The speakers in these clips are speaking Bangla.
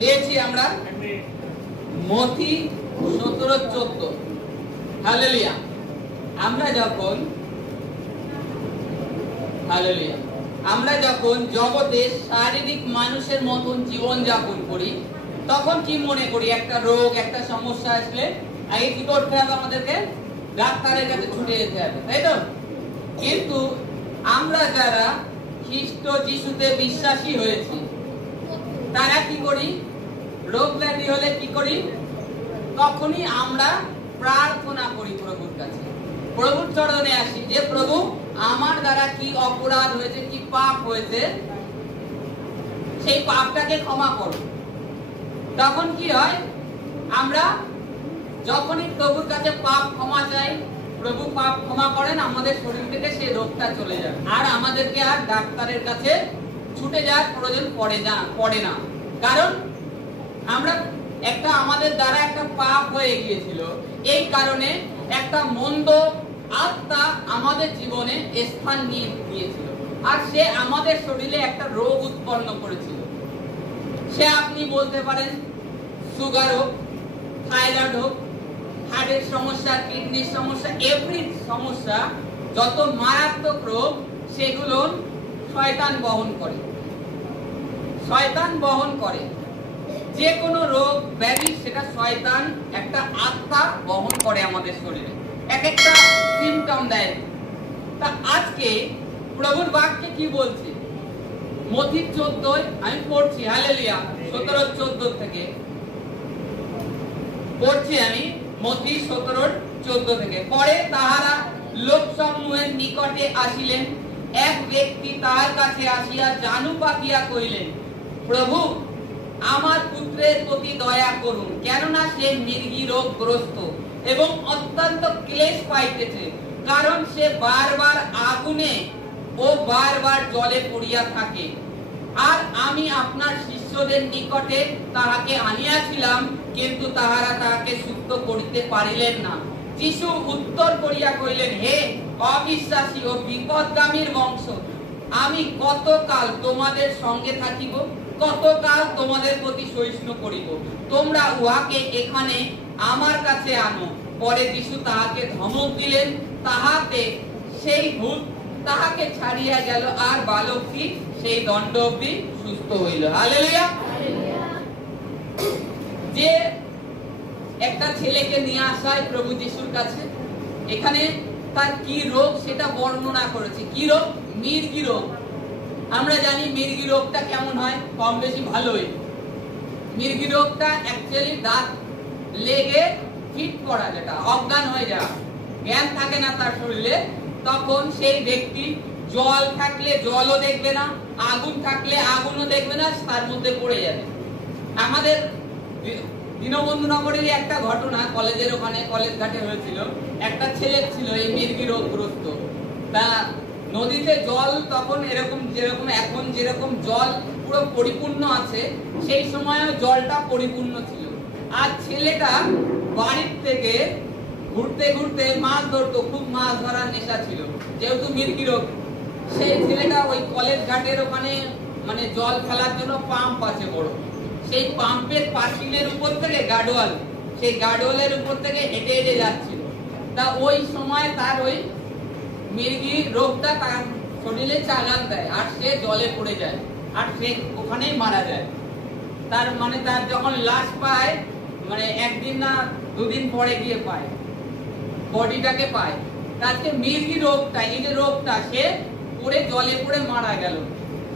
দিয়েছি আমরা মথি 17-14। হালেলুয়া। আমরা যখন জগতে শারীরিক মানুষের মতন জীবন যাপন করি, তখন কি মনে করি একটা রোগ, একটা সমস্যা আসলে আগে কি করতে হবে? আমাদেরকে ডাক্তারের কাছে ছুটে যেতে হবে, তাই তো? কিন্তু আমরা যারা খ্রিস্ট যিশুতে বিশ্বাসী হয়েছি, তারা কি করি? রোগ ব্যাধি হলে কি করি? তখনই আমরা প্রার্থনা করি প্রভুর কাছে, প্রভুর চরণে আসি যে প্রভু আমার দ্বারা কি অপরাধ হয়েছে, কি পাপ হয়েছে, সেই পাপটাকে ক্ষমা করো। তখন কি হয়? আমরা যখনই প্রভুর কাছে পাপ ক্ষমা চাই, প্রভু পাপ ক্ষমা করেন, আমাদের শরীর থেকে সেই রোগটা চলে যায়, আর আমাদেরকে আর ডাক্তারের কাছে ছুটে যাওয়ার প্রয়োজন পড়ে না। কারণ আমরা আমাদের দ্বারা একটা পাপ হয়ে গিয়েছিল, এই কারণে একটা মন্দ আত্মা আমাদের জীবনে স্থান নিয়েছিল, আর সে আমাদের শরীরে একটা রোগ উৎপন্ন করেছিল। সে আপনি বলতে পারেন সুগার হোক, থাইরয়েড হোক, হার্টের সমস্যা, কিডনির সমস্যা, এভরি সমস্যা, যত মারাত্মক রোগ সেগুলো শয়তান বহন করে। যে কোনো রোগ ব্যাধি সেটা শয়তান একটা আত্মা বহন করে আমাদের শরীরে, এক একটা সিম্পটম দেয়। তা আজকে প্রভুর বাক্যে কি বলছে? মথি 14 আমি পড়ছি, হালেলুয়া, 17-14 থেকে পড়ছি আমি, মথি 17-14 থেকে। পরে তাহারা লোকসমূহের নিকটে আসিলেন, এক ব্যক্তি তাহার কাছে আসিয়া জানু পাতিয়া কহিলেন, প্রভু আমার পুত্রের প্রতি দয়া করুন, কেননা সে মৃগী রোগগ্রস্ত এবং অত্যন্ত ক্লেশ পাইতেছে, কারণ সে বারবার আগুনে ও বারবার জলে পড়িয়া থাকে। আর আমি আপনার শিষ্যদের নিকটে তাহাকে আনিয়াছিলাম, কিন্তু তাহারা তাহাকে সুস্থ করিতে পারিলেন না। যিশু উত্তর করিয়া কহিলেন, হে অবিশ্বাসী ও বিপদগামীর বংশ, আমি কতকাল তোমাদের সঙ্গে থাকিব, কতকাল তোমাদের প্রতি সহিষ্ণু করিব? তোমরা উহাকে এখানে আমার কাছে আনো। পরে যিশু তাহাকে ধমক দিলেন, তাহাতে সেই ভূত তাহাকে ছাড়িয়া গেল, আর বালকটি সেই দণ্ড অবধি সুস্থ হইল। হালেলুয়া। যে একটা ছেলেকে নিয়ে আসা হয় প্রভু যিশুর কাছে, এখানে তার কি রোগ সেটা বর্ণনা করেছে। কি রোগ? মৃগী রোগ। আমরা জানি মৃগী রোগটা কেমন হয়, কম বেশি ভালোই। মৃগী রোগটা অ্যাকচুয়ালি দাঁত লেগে ফিট করা, যেটা অজ্ঞান হয়ে যাওয়া, জ্ঞান থাকে না তার শরীরে। তখন সেই ব্যক্তি জল থাকলে জলও দেখবে না, আগুন থাকলে আগুনও দেখবে না, তার মধ্যে পড়ে যাবে। আমাদের দীনবন্ধু নগরের একটা ঘটনা, কলেজের ওখানে কলেজ ঘাটে হয়েছিল। একটা ছেলে ছিল এই মৃগী রোগগ্রস্ত। তা নদীতে জল তখন এরকম, যেরকম এখন যেরকম জল পুরো পরিপূর্ণ আছে, সেই সময়ও জলটা পরিপূর্ণ ছিল। আর ছেলেটা বাড়ির থেকে ঘুরতে ঘুরতে মাছ ধরতো, খুব মাছ ধরার নেশা ছিল, যেহেতু মৃগী রোগ। সেই ছেলেটা ওই কলেজ ঘাটের ওখানে মানে জল ফেলার জন্য পাম্প আছে বড়, সেই পাম্পের পাঁচিলের উপর থেকে গার্ডওয়াল, সেই গার্ডওয়ালের উপর থেকে হেঁটে হেঁটে যাচ্ছিল। তা ওই সময় তার ওই মৃগী রোগটা তার শরীরে চালান দেয়, আর সে জলে পড়ে যায়, আর সে ওখানেই মারা যায়। তার মানে তার যখন লাশ পায়, মানে একদিন না দুদিন পরে গিয়ে পায়, বডিটাকে পায়। আজকে মৃগী রোগটা, এই যে রোগটা, সে পড়ে জলে পড়ে মারা গেল।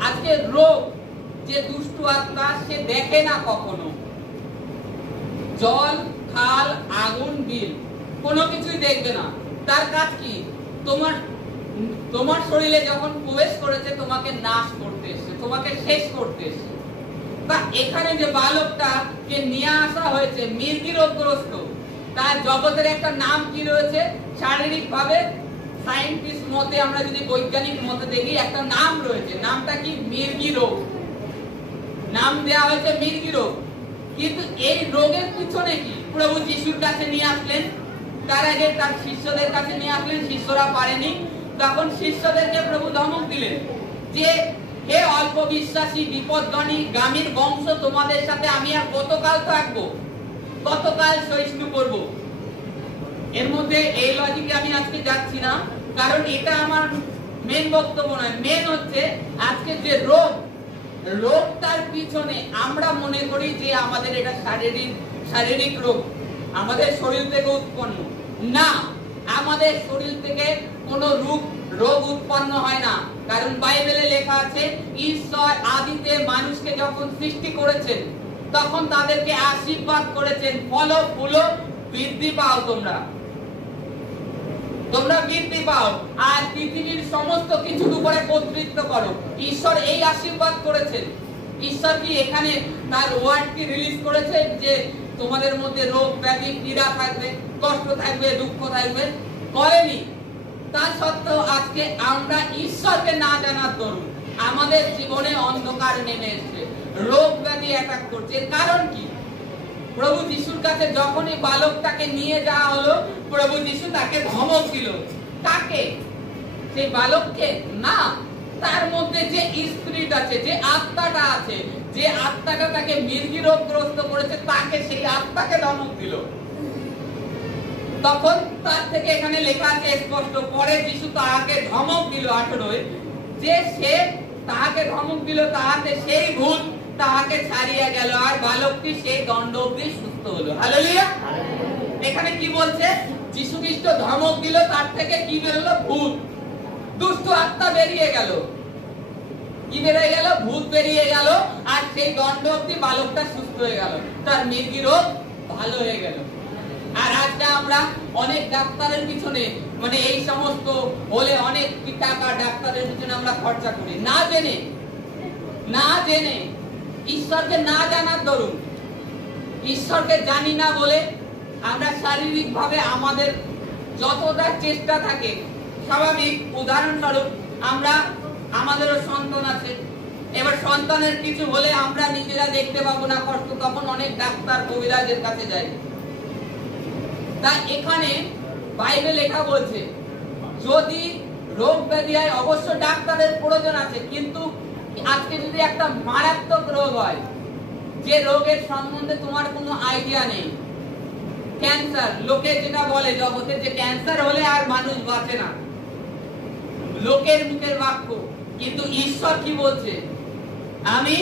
আজকে রোগ, যে দুষ্টু আত্মা, সে দেখে না কখনো জল, খাল, আগুন, বিল, কোনো কিছুই দেখবে না। তার কাজ কি? তোমার শরীরে যখন প্রবেশ করেছে, তোমাকে নাশ করতে এসেছে, তোমাকে শেষ করতে এসেছে। তা এখানে যে বালকটাকে নিয়ে আসা হয়েছে মৃগী রোগগ্রস্ত, তার জগতের একটা নাম কি রয়েছে? শারীরিক ভাবে সায়েন্টিস্ট মতে, আমরা যদি বৈজ্ঞানিক মতে দেখি, একটা নাম রয়েছে। নামটা কি? মৃগী রোগ। নাম দেওয়া হয়েছে মৃগী রোগ। কিন্তু এই রোগের পিছনে কি? প্রভু যিশুর কাছে নিয়ে আসলেন, তার আগে তার শিষ্যদের কাছে নিয়ে আসলেন, শিষ্যরা পারেনি। তখন শিষ্যদেরকে প্রভু ধমক দিলেন যে, হে অল্প বিশ্বাসী বিপদগামী গামীর বংশ, তোমাদের সাথে আমি আর কতকাল থাকবো, কতকাল সহিষ্ণু করব। এর মধ্যে এই লজিকে আমি আজকে যাচ্ছি না, কারণ এটা আমার মেন বক্তব্য নয়। মেন হচ্ছে আজকে যে রোগটার পিছনে আমরা মনে করি যে আমাদের এটা শারীরিক রোগ, আমাদের শরীর থেকে উৎপন্ন না। আমাদের শরীর থেকে কোনো রোগ উৎপন্ন হয় না, কারণ বাইবেলে লেখা আছে ঈশ্বর আদিতে মানুষকে যখন সৃষ্টি করেছেন তখন তাদেরকে আশীর্বাদ করেছেন, ফল ফুল বৃদ্ধি পাও, তোমরা বৃদ্ধি পাও আর পৃথিবীর সমস্ত কিছুর উপরে কর্তৃত্ব করো। ঈশ্বর এই আশীর্বাদ করেছেন। ঈশ্বর কি এখানে তার ওয়ার্ড কি রিলিজ করেছে যে তোমাদের মধ্যে রোগ ব্যাধি পীড়া থাকবে, কষ্ট থাকবে, দুঃখ থাকবে? করেনি। তা সত্ত্বেও আজকে আমরা ঈশ্বরকে না জানার দরুন আমাদের জীবনে অন্ধকার নেমে এসেছে, রোগ ব্যাধি অ্যাটাক করছে। কারণ কি? প্রভু যিশুর কাছে যখনই বালকটাকে নিয়ে যাওয়া হলো, প্রভু যিশু তাকে ধমক দিল। কাকে? সেই বালককে না, তার মধ্যে যে স্পিরিট আছে, যে আত্মাটা আছে, যে আত্মাটা তাকে মৃগী রোগগ্রস্ত করেছে, তাকে, সেই আত্মাকে ধমক দিল। তখন তার থেকে এখানে লেখা আছে স্পষ্ট, পরে যিশু তাহাকে ধমক দিল 18, যে সে তাহাকে ধমক দিল, তাহাতে সেই ভূত তাহাকে ছাড়িয়া গেল আর বালকটি সেই দণ্ড অবধি সুস্থ হলো। হালেলুয়া। এখানে কি বলছে? যিশু খ্রিস্ট ধমক দিল, তার থেকে কি বেরোলো? ভূত, দুষ্ট আত্মা বেরিয়ে গেল। কি বেরিয়ে গেল? ভূত বেরিয়ে গেল আর সেই দণ্ড অবধি বালকটা সুস্থ হয়ে গেল, তার মৃগী রোগ ভালো হয়ে গেল। আর আজকে আমরা অনেক ডাক্তারের পিছনে, মানে এই সমস্ত হলে অনেক টাকা ডাক্তারের পিছনে আমরা খরচা করি, না জেনে ঈশ্বরকে না জানার দরুন, ঈশ্বরকে জানি না বলে আমরা শারীরিক ভাবে আমাদের যতটা চেষ্টা থাকে, স্বাভাবিক উদাহরণস্বরূপ আমাদেরও সন্তান আছে, এবার সন্তানের কিছু হলে আমরা নিজেরা দেখতে পাবো না কষ্ট, তখন অনেক ডাক্তার কবিরাজের কাছে যাই। তা এখানে বাইবেল লেখা বলছে যদি রোগ ব্যাধি হয় অবশ্য ডাক্তারের প্রয়োজন আছে, কিন্তু আজকে যদি একটা মারাত্মক রোগ হয়, যে রোগের সম্বন্ধে তোমার কোনো আইডিয়া নেই, ক্যান্সার, লোকে যেটা বলে জগতে যে ক্যান্সার হলে আর মানুষ বাঁচে না, লোকের মুখের বাক্য, কিন্তু ঈশ্বর কি বলছে? আমি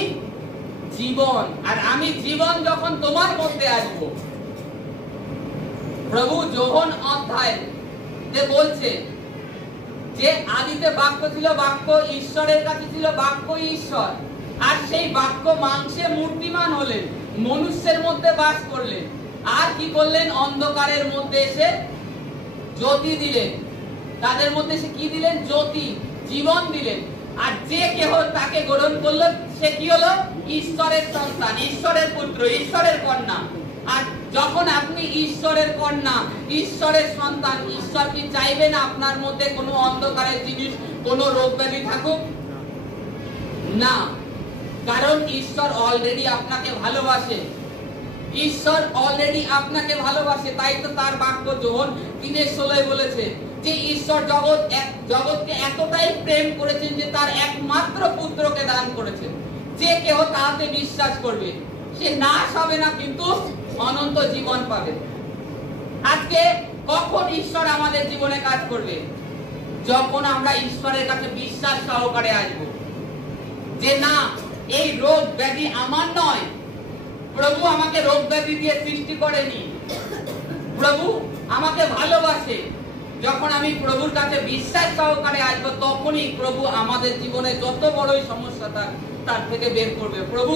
জীবন, আর আমি জীবন যখন তোমার মধ্যে আসবো। প্রভু যোহন অধ্যায় যে বলছে যে আদিতে বাক্য ছিল, বাক্য ঈশ্বরের কাছে ছিল, বাক্য ঈশ্বর, আর সেই বাক্য মাংসে মূর্তিমান হলেন, মনুষ্যের মধ্যে বাস করলেন, আর কি করলেন? অন্ধকারের মধ্যে এসে জ্যোতি দিলেন। তাদের মধ্যে সে কি দিলেন? জ্যোতি, জীবন দিলেন। আর যে কেহ তাকে গ্রহণ করলো সে কি হলো? ঈশ্বরের সন্তান, ঈশ্বরের পুত্র, ঈশ্বরের কন্যা। আর যখন আপনি ঈশ্বরের কন্যা, ঈশ্বরের সন্তান, ঈশ্বর কি চাইবেন আপনার মধ্যে কোনো অন্ধকারের জিনিস, কোনো রোগ ব্যাধি থাকুক? না, কারণ ঈশ্বর অলরেডি আপনাকে ভালোবাসে। ঈশ্বর অলরেডি আপনাকে ভালোবাসে, তাই তো তার বাক্য যোহন 3:16 বলেছে যে ঈশ্বর জগৎকে এতটাই প্রেম করেছেন যে তার একমাত্র পুত্রকে দান করেছেন, যে কেহ তাতে বিশ্বাস করবে সে নাশ হবে না, কিন্তু অনন্ত জীবন পাবে। আজকে কখন ঈশ্বর আমাদের জীবনে কাজ করবে? যখন আমরা ঈশ্বরের কাছে বিশ্বাস সহকারে আসবো যে না, এই রোগ ব্যাধি আমার নয়, প্রভু আমাকে রোগ ব্যাধি দিয়ে সৃষ্টি করেনি, প্রভু আমাকে ভালোবাসে। যখন আমি প্রভুর কাছে বিশ্বাস সহকারে আসবো, তখনই প্রভু আমাদের জীবনে যত বড়ই সমস্যা তার থেকে বের করবে। প্রভু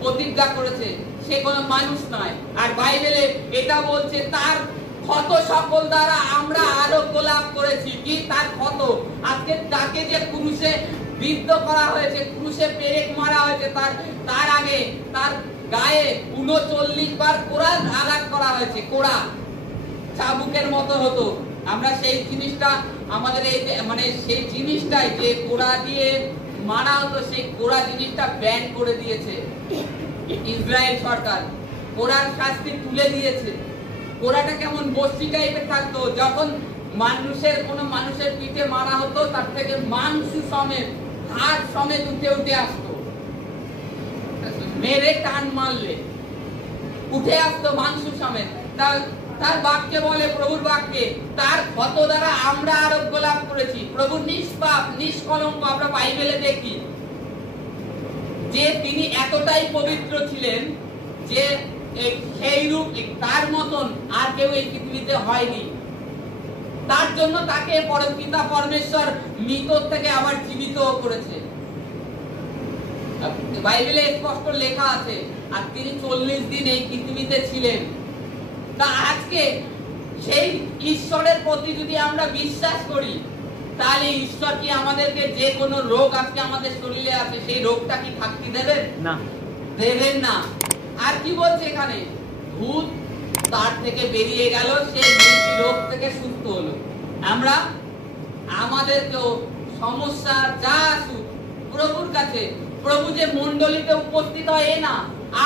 প্রতিজ্ঞা করেছে, সে কোনো মানুষ নয়। আর বাইবেলে এটা বলছে তার ক্ষত সকল দ্বারা আমরা আরোগ্য লাভ করেছি। কি তার ক্ষত? আজকে তাকে যে ক্রুশে বিদ্ধ করা হয়েছে, ক্রুশে পেরেক মারা হয়েছে, তার আগে তার গায়ে 39 বার কোড়া আঘাত করা হয়েছে। কোড়া চাবুকের মতো হতো। আমরা সেই জিনিসটা আমাদের এই মানে সেই জিনিসটাই যে কোড়া দিয়ে মারা হতো, সেই কোড়া জিনিসটা ব্যান করে দিয়েছে ইসরায়েল সরকার। কোড়ার শাস্তি তুলে দিয়েছে। কোড়াটা কেমন বস্তি টাইপের থাকতো, যখন কোনো মানুষের পিঠে মারা হতো, তার থেকে মাংস সমেত হাড় সমেত উঠে উঠে আসতো, মেরে টান মারলে উঠে আসতো মাংস সমেত। তার বাক্যে বলে, প্রভুর বাক্যে, তার ক্ষত দ্বারা আমরা আরোগ্য লাভ করেছি। প্রভু নিষ্পাপ নিষ্কলঙ্ক, আমরা বাইবেলে দেখি যে তিনি এতটাই পবিত্র ছিলেন যে সেই রূপ তার মতন আর কেউ এই পৃথিবীতে হয়নি। তার জন্য তাকে পরমপিতা পরমেশ্বর মৃত থেকে আবার জীবিত করেছে, বাইবেলে স্পষ্ট লেখা আছে। আর তিনি 40 দিন এই পৃথিবীতে ছিলেন। তা আজকে সেই ঈশ্বরের প্রতি যদি আমরা বিশ্বাস করি, তাহলে ঈশ্বর কি আমাদেরকে যে কোনো রোগ আজকে আমাদের শরীরে আছে সেই রোগটা কি থাকতে দেবেন না? দেবেন না। আর কি বলছে এখানে, ভূত তার থেকে বেরিয়ে গেল, সেই রোগ থেকে সুস্থ হলো। আমরা আমাদেরকেও সমস্যা যা আসুক প্রভুর কাছে, প্রভু যে মণ্ডলীতে উপস্থিত হয় এ না,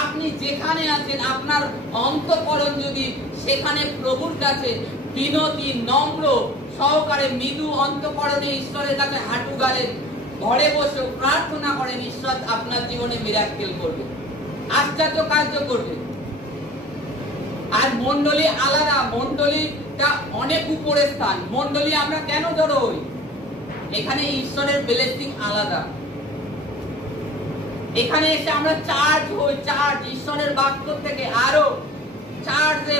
আপনি যেখানে আছেন আপনার অন্তঃকরণ যদি সেখানে প্রভুর কাছে বিনতি নম্র সহকারে মৃদু অন্তঃকরণে ঈশ্বরের কাছে হাঁটু গাড়ে ঘরে বসে প্রার্থনা করেন, ঈশ্বর আপনার জীবনে মিরাক্কেল করবে, আশ্চর্য কার্য করবে। আর মণ্ডলী আলাদা, মণ্ডলীটা অনেক উপরের স্থান। মণ্ডলী আমরা কেন জড়ো হই? এখানে ঈশ্বরের ব্লেসিং আলাদা। এখানে এসে আমরা চার্জ হই, চার্জ ঈশ্বরের বাক্য থেকে আরো চার্জে,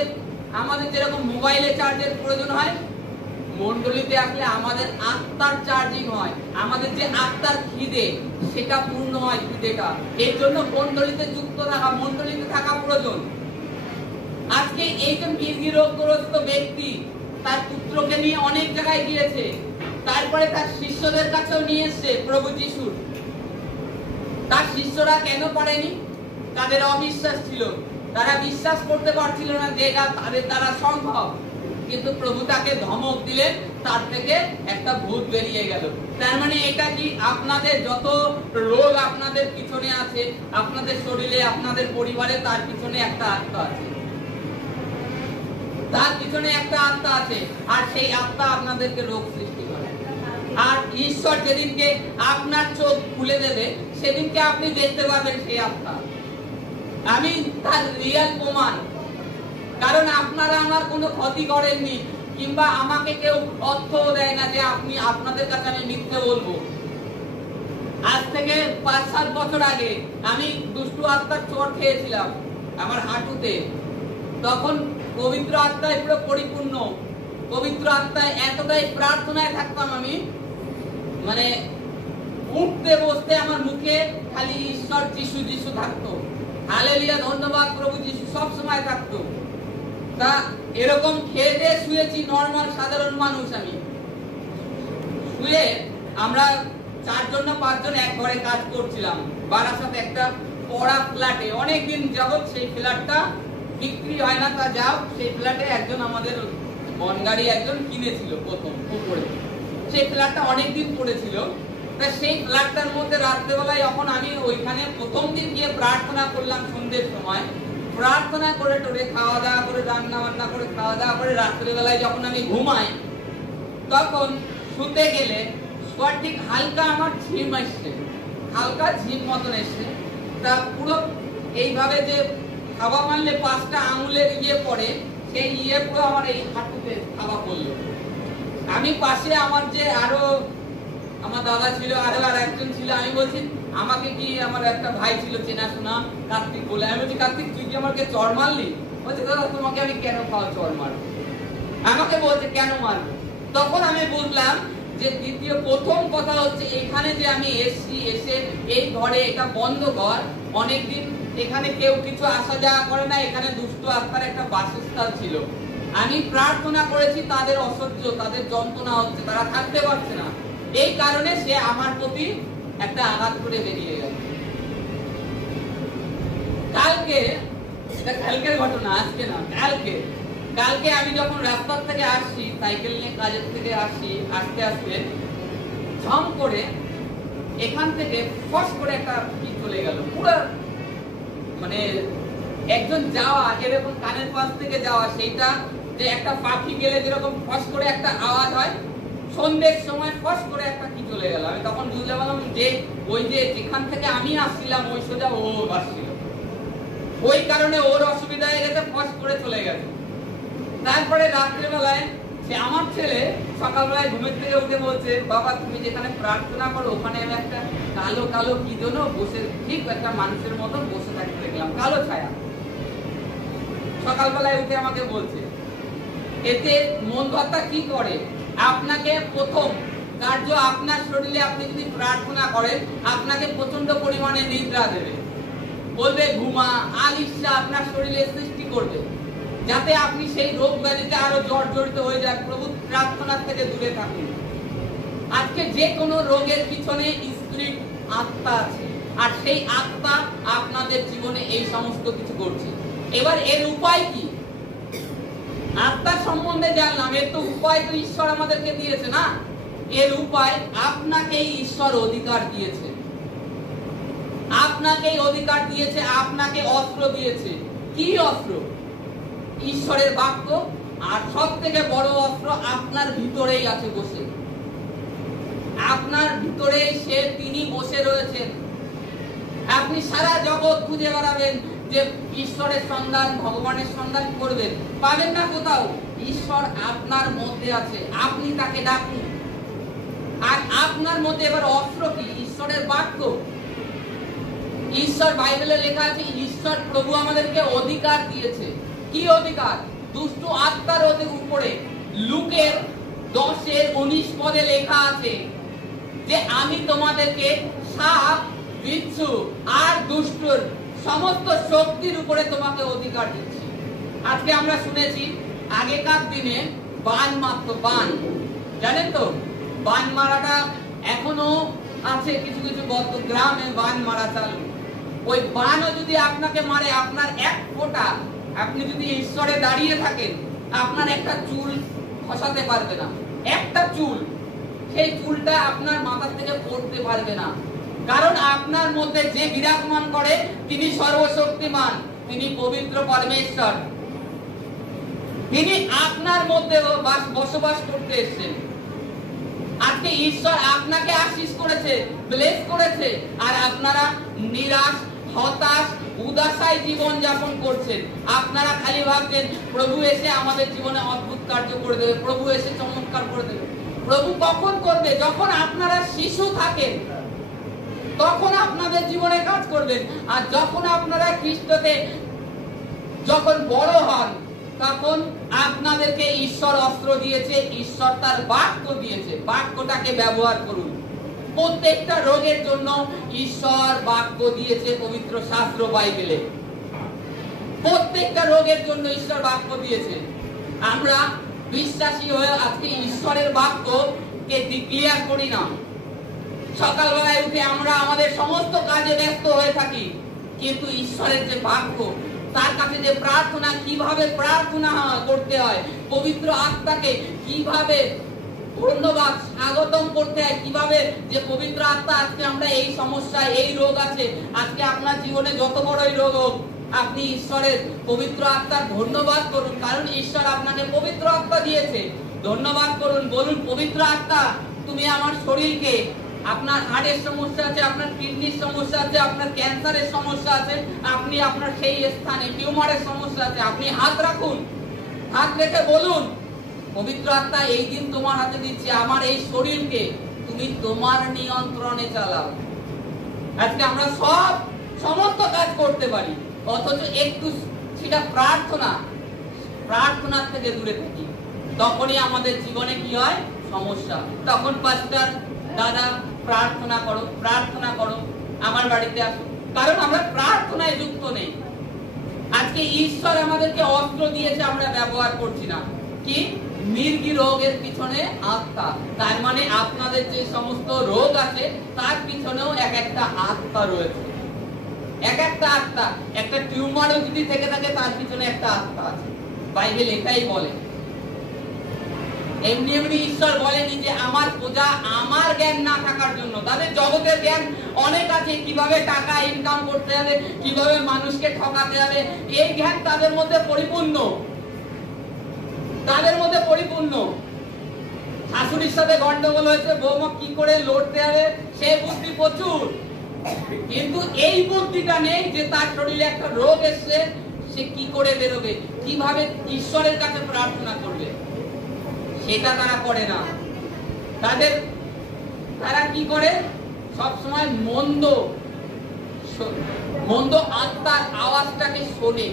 আমাদের যেরকম মোবাইলে চার্জের প্রয়োজন হয়, মণ্ডলীতে আসলে আমাদের আত্মার চার্জিং হয়, আমাদের যে আত্মার খিদে সেটা পূর্ণ হয়, খিদেটা। এর জন্য মণ্ডলীতে যুক্ত থাকা, মণ্ডলীতে থাকা প্রয়োজন। আজকে এই যে মির্গি রোগগ্রস্ত ব্যক্তি তার পুত্রকে নিয়ে অনেক জায়গায় গিয়েছে, তারপরে তার শিষ্যদের কাছেও নিয়ে এসেছে প্রভু যিশুর। তার শিষ্যরা কেন পারেনি? তাদের অবিশ্বাস ছিল, তারা বিশ্বাস করতে পারছিল না যে এটা তাদের দ্বারা সম্ভব। কিন্তু প্রভু তাকে ধমক দিলেন, তার থেকে একটা ভূত বেরিয়ে গেল। তার মানে এটা কি, আপনাদের যত রোগ আপনাদের পিছনে আছে, আপনাদের শরীরে, আপনাদের পরিবারে, তার পিছনে একটা আত্মা আছে, তার পিছনে একটা আত্মা আছে। আর সেই আত্মা আপনাদেরকে রোগ সৃষ্টি করে। আর ঈশ্বর যেদিনকে আপনার চোখ খুলে দেবে, সেদিনকে আপনি দেখতে পাবেন সেই আত্মা। আমি তার রিয়েল প্রমাণ। কারণ আপনারা আমার কোনো ক্ষতি করেননি, কিংবা আমাকে কেউ অর্থও দেয় না যে আপনি আপনাদের কাছে আমি মিথ্যে বলবো। আজ থেকে 5-7 বছর আগে আমি দুষ্টু আত্মার চোট খেয়েছিলাম আমার হাঁটুতে। তখন পবিত্র আত্মায় পুরো পরিপূর্ণ, পবিত্র আত্মায় এতটাই প্রার্থনায় থাকতাম আমি, মানে উঠতে বসতে আমার মুখে খালি ঈশ্বর যিশু যিশু থাকতো, হালেলুয়া ধন্যবাদ প্রভু যিশু সব সময় থাকতো। তা এরকম খেয়ে দিয়ে শুয়েছি, নরমাল সাধারণ মানুষ আমি। শুয়ে আমরা 4 জন না 5 জন এক ঘরে কাজ করছিলাম বারাসাতে একটা পড়া ফ্ল্যাটে। অনেকদিন যাবত সেই ফ্ল্যাটটা বিক্রি হয় না, তা যাও সেই ফ্ল্যাটে একজন আমাদের বনগাড়ি একজন কিনেছিল প্রথম উপরে। সেই ফ্ল্যাটটা অনেকদিন পড়েছিল। তা সেই ফ্ল্যাটটার মধ্যে রাত্রেবেলায় যখন আমি ওইখানে প্রথম দিন গিয়ে প্রার্থনা করলাম সন্ধ্যের সময়, প্রার্থনা করে টোরে খাওয়া দাওয়া করে রান্না বান্না করে খাওয়া দাওয়া করে রাত্রেবেলায় যখন আমি ঘুমাই, তখন শুতে গেলে সঠিক হালকা আমার ঝিম আসছে, হালকা ঝিম মতন এসছে। তা পুরো এইভাবে যে খাওয়া মারলে 5টা আঙুলের ইয়ে পড়ে, সেই ইয়ে পুরো আমার এই হাঁটুতে খাওয়া পড়লো। আমি পাশে আমার যে আরো আমার দাদা ছিল, আরো আর একজন ছিল, আমি বলছি আমাকে কি, আমার একটা ভাই ছিল চেনাশোনা কার্তিক বলে, আমি বলছি কার্তিক তুই কি আমাকে চড় মারলি? বলছে দাদা তোমাকে আমি কেন খাওয়া চড় মারবো? আমাকে বলছে কেন মারবো? তখন আমি বুঝলাম যে প্রথম কথা হচ্ছে এখানে যে আমি এসছি, এসে এই ঘরে, এটা বন্ধ ঘর, অনেকদিন এখানে কেউ কিছু আসা যাওয়া করে না, এখানে দুষ্ট আত্মার একটা বাসস্থান ছিল। আমি প্রার্থনা করেছি, তাদের অসহ্য, তাদের যন্ত্রণা হচ্ছে, তারা থাকতে পারছে না। এই কারণে সে আমার প্রতি একটা আঘাত করে বেরিয়ে গেল। কালকে, এটা কালকের ঘটনা, আজকে না, কালকে আমি যখন রাস্তার থেকে আসছি, সাইকেল নিয়ে কাজের থেকে আসছি, আস্তে আস্তে ঝম করে এখান থেকে ফস করে একটা কি চলে গেল, পুরো মানে একজন যাওয়া, এরকম কানের পাশ থেকে যাওয়া, সেইটা যে একটা পাখি গেলে যেরকম ফস করে একটা আওয়াজ হয়, সন্ধ্যের সময় ফস করে একটা কি চলে গেল। আমি তখন বুঝতে পারলাম যে ওই যে যেখান থেকে আমি আসছিলাম ওই সোজা ও আসছিল, ওই কারণে ওর অসুবিধা হয়ে গেছে, ফস করে চলে গেছে। তারপরে রাত্রেবেলায় সে আমার ছেলে সকালবেলায় ঘুমের থেকে উঠে বলছে, বাবা তুমি যেখানে প্রার্থনা করো ওখানে আমি একটা কালো কালো কি যেন বসে, ঠিক একটা মানুষের মতন বসে থাকতে দেখলাম, কালো ছায়া। সকালবেলায় উঠে আমাকে বলছে, এতে মন ভাতা কি করে, আপনাকে প্রথম কার্য আপনার শরীরে আপনি যদি প্রার্থনা করেন আপনাকে প্রচন্ড পরিমাণে নিদ্রা দেবে, বলবে ঘুমা, আলিশা আপনার শরীরে সৃষ্টি করবে, যাতে আপনি সেই রোগ ব্যাধিতে আরো জর্জরিত হয়ে যান। প্রভু প্রার্থনার থেকে দূরে থাকুন। আজকে যে কোনো রোগের পিছনে স্পিরিট, আত্মা আছে, আর সেই আত্মা আপনাদের জীবনে এই সমস্ত কিছু করছে। এবার এর উপায় কি? আত্মার সম্বন্ধে জানলাম, এর তো উপায় তো ঈশ্বর আমাদেরকে দিয়েছে না। এর উপায় আপনাকে ঈশ্বর অধিকার দিয়েছে, আপনাকে অধিকার দিয়েছে, আপনাকে অস্ত্র দিয়েছে। কি অস্ত্র? ঈশ্বরের বাক্য। আর সব থেকে বড় অস্ত্র আপনার ভিতরেই আছে বসে, আপনার ভিতরেই সে, তিনি বসে রয়েছেন। আপনি সারা জগৎ খুঁজে বেড়াবেন যে ঈশ্বরের সন্ধান, ভগবানের সন্ধান করবেন, পাবেন না কোথাও। ঈশ্বর আপনার মধ্যে আছে, আপনি তাকে ডাকুন। আর আপনার মধ্যে এবার অস্ত্র কি? ঈশ্বরের বাক্য। ঈশ্বর, বাইবেলে লেখা আছে, ঈশ্বর প্রভু আমাদেরকে অধিকার দিয়েছে। কি অধিকার? দুষ্ট আত্মার উপরে। লুকের 10:19 পদে লেখা আছে যে আমি তোমাদেরকে সাপ, বিচ্ছু আর দুষ্টর সমস্ত শক্তির উপরে তোমাকে অধিকার দিচ্ছি। আজকে আমরা শুনেছি আগেকার দিনে বান মারতো, বান, জানেন তো? বান মারাটা এখনো আছে, কিছু কিছু গ্রামে বান মারা চালু। ওই বানও যদি আপনাকে মারে, আপনার এক ফোঁটা, আপনি যদি ঈশ্বরে দাঁড়িয়ে থাকেন, আপনার একটা চুল খসাতে পারবে না, একটা চুল, সেই চুলটা আপনার মাথা থেকে পড়তে পারবে না। কারণ আপনার মধ্যে যে বিরাজমান করে তিনি সর্বশক্তিমান, তিনি পবিত্র পরমেশ্বর, তিনি আপনার মধ্যে বসবাস করতে এসেছেন। আজকে ঈশ্বর আপনাকে আশীষ করেছে, ব্লেস করেছে, আর আপনারা নিরাশ, হতাশ, উদাসায় জীবন যাপন করছেন। আপনারা খালি ভাবছেন প্রভু এসে আমাদের জীবনে অদ্ভুত কার্য করে দেবে, প্রভু এসে চমৎকার করে দেবে। প্রভু কখন করবে? যখন আপনারা শিশু থাকেন তখন আপনাদের জীবনে কাজ করবেন। আর যখন আপনারা খ্রিস্টতে যখন বড় হন তখন আপনাদেরকে ঈশ্বর অস্ত্র দিয়েছে, ঈশ্বর তার বাক্য দিয়েছে। বাক্যটাকে ব্যবহার করুন। প্রত্যেকটা রোগের জন্য ঈশ্বর বাক্য দিয়েছে পবিত্র শাস্ত্র বাইবেলে। প্রত্যেকটা রোগের জন্য ঈশ্বর বাক্য দিয়েছে। আমরা বিশ্বাসী হয়ে আজকে ঈশ্বরের বাক্যকে ডিক্লেয়ার করি না। সকালবেলায় উঠে আমরা আমাদের সমস্ত কাজে ব্যস্ত হয়ে থাকি, কিন্তু ঈশ্বরের যে বাক্য, তার কাছে যে প্রার্থনা, কিভাবে প্রার্থনা করতে হয়, পবিত্র আত্মাকে কিভাবে ধন্যবাদ স্বাগতম করতে হয়, কিভাবে যে পবিত্র আত্মা, আজকে আমরা এই সমস্যা, এই রোগ আছে, আজকে আপনার জীবনে যত বড়ই রোগ হোক, আপনি ঈশ্বরের পবিত্র আত্মার ধন্যবাদ করুন, কারণ ঈশ্বর আপনাকে পবিত্র আত্মা দিয়েছে। ধন্যবাদ করুন, বলুন, পবিত্র আত্মা তুমি আমার শরীরকে, আপনার হার্টের সমস্যা আছে, আপনার কিডনির সমস্যা আছে, আপনার ক্যান্সারের সমস্যা আছে, আপনি আপনার সেই স্থানে টিউমারের সমস্যা আছে, আপনি হাত রাখুন, হাত রেখে বলুন, পবিত্র আত্মা এই দিন তোমার হাতে দিচ্ছি, আমার এই শরীরকে তুমি তোমার নিয়ন্ত্রণে চালাও। আজকে আমরা সমস্ত কাজ করতে পারি, অথচ একটু সেটা প্রার্থনার থেকে দূরে থাকি, তখনই আমাদের জীবনে কি হয়? সমস্যা। তখন পাস্টার দাদা প্রার্থনা করো, আমার বাড়িতে আসো, কারণ আমরা প্রার্থনায় যুক্ত নেই। আজকে ঈশ্বর আমাদেরকে অস্ত্র দিয়েছে, আমরা ব্যবহার করছি না। কি? মৃগী রোগের পিছনে আত্মা। তার মানে আপনাদের যে সমস্ত রোগ আছে তার পিছনেও এক একটা আত্মা রয়েছে, এক একটা আত্মা। একটা টিউমারও যদি থেকে থাকে তার পিছনে একটা আত্মা আছে, বাইবেল এটাই বলে। এমনি এমনি ঈশ্বর বলেনি যে আমার প্রজা আমার জ্ঞান না থাকার জন্য, তাদের জগতের জ্ঞান অনেক আছে, কিভাবে টাকা ইনকাম করতে হবে, কিভাবে মানুষকে ঠকাতে হবে, এই জ্ঞান তাদের মধ্যে পরিপূর্ণ, শাশুড়ির সাথে গন্ডগোল হয়েছে, বৌমা কি করে লড়তে হবে সে বুদ্ধি প্রচুর, কিন্তু এই বুদ্ধিটা নেই যে তার শরীরে একটা রোগ এসছে সে কি করে বেরোবে, কিভাবে ঈশ্বরের কাছে প্রার্থনা করবে, সেটা তারা করে না। তারা কি করে, সব সময় মন্দ আত্মার আওয়াজটাকে শোনে,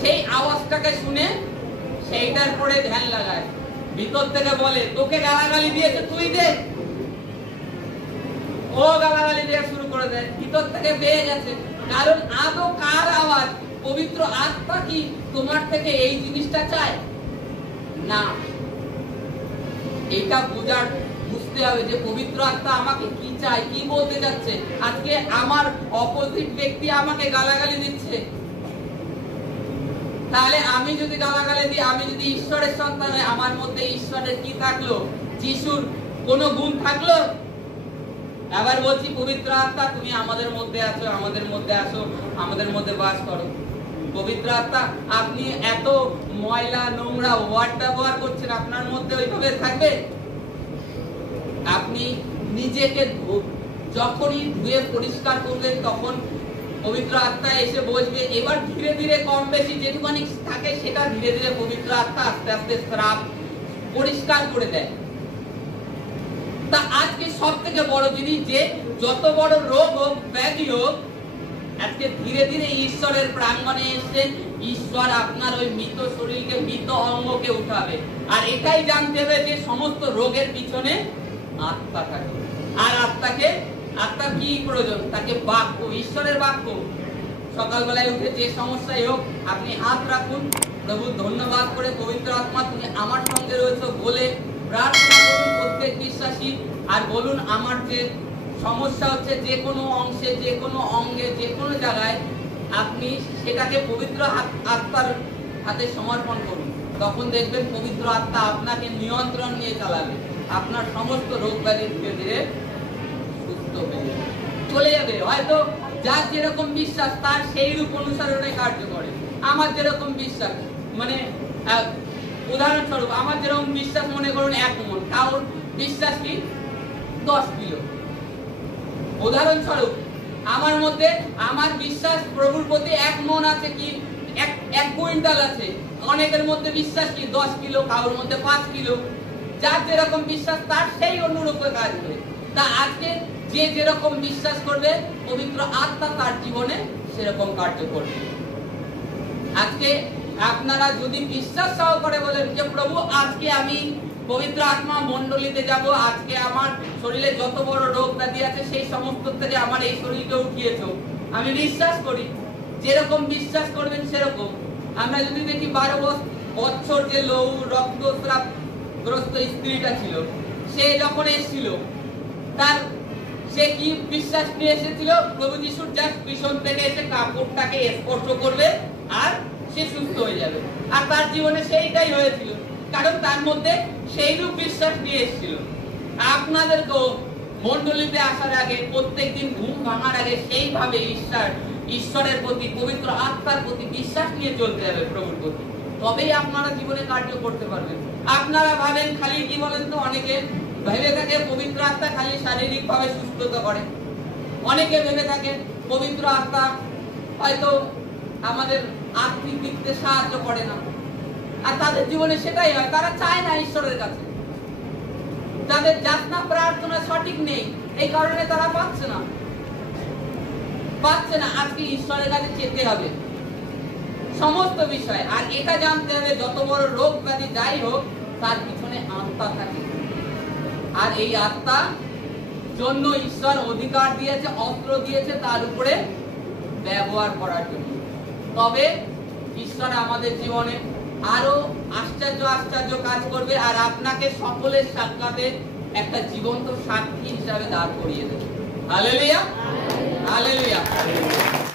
সেই আওয়াজটাকে শুনে সেইটার পরে ধ্যান লাগায়, ভিতর থেকে বলে তোকে গালাগালি দিয়েছে তুই দে, ও গালাগালি দেওয়া শুরু করে দেয়, ভিতর থেকে বেয়ে গেছে। কারণ আদৌ কার আওয়াজ? পবিত্র আত্মা কি তোমার থেকে এই জিনিসটা চায় না? এটা বুঝতে হবে যে পবিত্র আত্মা আমাকে কি চায়, কি বলতে যাচ্ছে। আজকে আমার অপোজিট ব্যক্তি আমাকে গালাগালি দিচ্ছে, তাহলে আমি যদি গালাগালি দিই, আমি যদি ঈশ্বরের সন্তান হই, আমার মধ্যে ঈশ্বরের কি থাকলো? যিশুর কোন গুণ থাকলো? আবার বলছি পবিত্র আত্মা তুমি আমাদের মধ্যে আছো, আমাদের মধ্যে আসো, আমাদের মধ্যে বাস করো। পবিত্র আত্মা আপনি এত ময়লা নোংরা ওয়ার্ড ব্যবহার করছেন, আপনার মধ্যে ওইভাবে থাকবে? আপনি নিজেকে যখনই ধুয়ে পরিষ্কার করবেন তখন পবিত্র আত্মা এসে বসবে। এবার ধীরে ধীরে কম বেশি যেটুকুনি থাকে সেটা ধীরে ধীরে পবিত্র আত্মা আস্তে আস্তে শ্রাপ পরিষ্কার করে দেয়। তা আজকে সব থেকে বড় জিনিস যে যত বড় রোগ হোক ব্যাধি হোক, আজকে ধীরে ধীরে ঈশ্বরের প্রাঙ্গণে এসে ঈশ্বর আপনার ওই মৃত শরীরকে, মৃত অঙ্গকে উঠাবে। আর এটাই জানতে হবে যে সমস্ত রোগের পিছনে আত্মা থাকে। আর আত্মা কি প্রয়োজন? তাকে বাক্য, ঈশ্বরের বাক্য। সকালবেলায় উঠে যে সমস্যাই হোক আপনি হাত রাখুন, প্রভু ধন্যবাদ করে পবিত্র আত্মা তুমি আমার সঙ্গে রয়েছো বলে প্রার্থনা করুন প্রত্যেক বিশ্বাসী। আর বলুন আমার যে সমস্যা হচ্ছে যে কোনো অংশে, যে কোনো অঙ্গে, যে কোনো জায়গায়, আপনি সেটাকে পবিত্র আত্মার হাতে সমর্পণ করুন। তখন দেখবেন পবিত্র আত্মা আপনাকে নিয়ন্ত্রণ নিয়ে চালাবে, আপনার সমস্ত রোগ ব্যাধি ধীরে ধীরে সুস্থ হয়ে চলে যাবে। হয়তো যার যেরকম বিশ্বাস তার সেই রূপ অনুসরণে কার্য করে। আমার যেরকম বিশ্বাস, মানে উদাহরণস্বরূপ আমার যেরকম বিশ্বাস মনে করুন 1 মণ, কারণ বিশ্বাস কি 10 কিলো। উদাহরণস্বরূপ আমার মধ্যে আমার বিশ্বাস প্রভুর প্রতি 1 মণ আছে কি 1 কুইন্টাল আছে। অনেকের মধ্যে বিশ্বাস কি 10 কিলো, কারোর মধ্যে 5 কিলো। যার যেরকম বিশ্বাস তার সেই অনুরূপে কাজ হবে। তা আজকে যে যেরকম বিশ্বাস করবে পবিত্র আত্মা তার জীবনে সেরকম কার্য করবে। আজকে আপনারা যদি বিশ্বাস সহকারে বলেন যে প্রভু আজকে আমি পবিত্র আত্মা মণ্ডলীতে যাব, আজকে আমার শরীরে যত বড় রোগ ব্যাধি আছে সেই সমস্ত থেকে আমার এই শরীরকে উঠিয়েছো, আমি বিশ্বাস করি। যেরকম বিশ্বাস করবেন সেরকম। আমরা যদি দেখি 12 বছর যে রক্তস্রাব গ্রস্ত স্ত্রীটা ছিল, সে যখন এসেছিল সে কি বিশ্বাস নিয়ে এসেছিল? প্রভু যিশুর জাস্ট পিছন থেকে এসে কাপড়টাকে স্পর্শ করবে আর সে সুস্থ হয়ে যাবে। আর তার জীবনে সেইটাই হয়েছিল, কারণ তার মধ্যে সেইরূপ বিশ্বাস নিয়ে এসেছিল। আপনাদেরকেও মণ্ডলীতে আসার আগে, প্রত্যেকদিন ঘুম ভাঙার আগে সেইভাবে ঈশ্বরের প্রতি, পবিত্র আত্মার প্রতি বিশ্বাস নিয়ে চলতে হবে প্রভুর প্রতি, তবেই আপনারা জীবনে কার্য করতে পারবেন। আপনারা ভাবেন খালি কি বলেন তো, অনেকে ভেবে থাকে পবিত্র আত্মা খালি শারীরিক ভাবে সুস্থতা করে, অনেকে ভেবে থাকে পবিত্র আত্মা হয়তো আমাদের আর্থিক দিক থেকে সাহায্য করে না। আর তাদের জীবনে সেটাই হয়, তারা চায় না ঈশ্বরের কাছে, তাদের যাতনা প্রার্থনা সঠিক নেই, এই কারণে তারা পাচ্ছে না। আজকে ঈশ্বরের কাছে যেতে হবে সমস্ত বিষয়। আর এটা জানতে হবে যত বড় রোগ ব্যাধি যাই হোক তার পিছনে আত্মা থাকে। আর এই আত্মা জন্য ঈশ্বর অধিকার দিয়েছে, অস্ত্র দিয়েছে তার উপরে ব্যবহার করার জন্য। তবে ঈশ্বর আমাদের জীবনে আরো আশ্চর্য কাজ করবে, আর আপনাকে সকলের সাক্ষাতে একটা জীবন্ত সাক্ষী হিসাবে দাঁড় করিয়ে দেবে। Hallelujah, hallelujah.